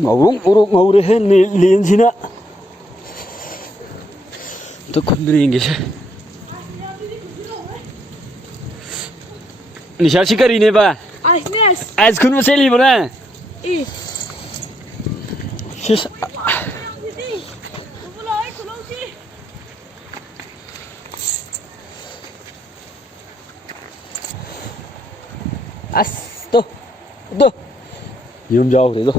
ngầu rung ngầu đấy hết liền gì nữa tôi không đi nghe Nisha shikari ne ba as kun maseli bana Shis as to yum jao thế rồi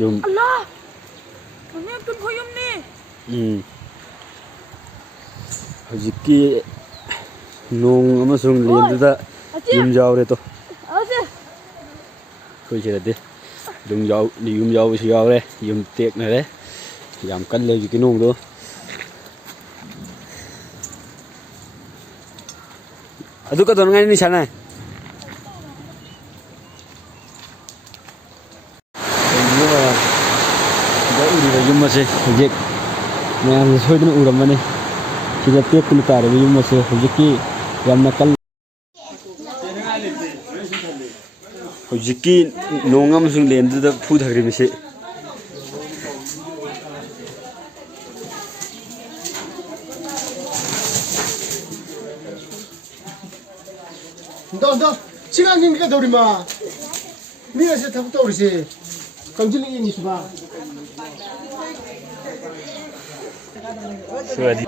yum Allah ini kun koyum ni hojiki nong amasung lian da yum jao re to koi che de yum jao si jao re yum tek này đấy giảm cân lên cái nong đó adu ka don ngai ni sana yum ma se hojik मैं सोच रहा हूँ उड़म बने सीधा तेज कुल car है you मसे हुजकी यम नकल हुजकी नोंगम सुन लेंद द फूड हगरी में से 너 시간 경기가 더리마 네가 세 타고 떠오르시 강진이 니 수바 수아디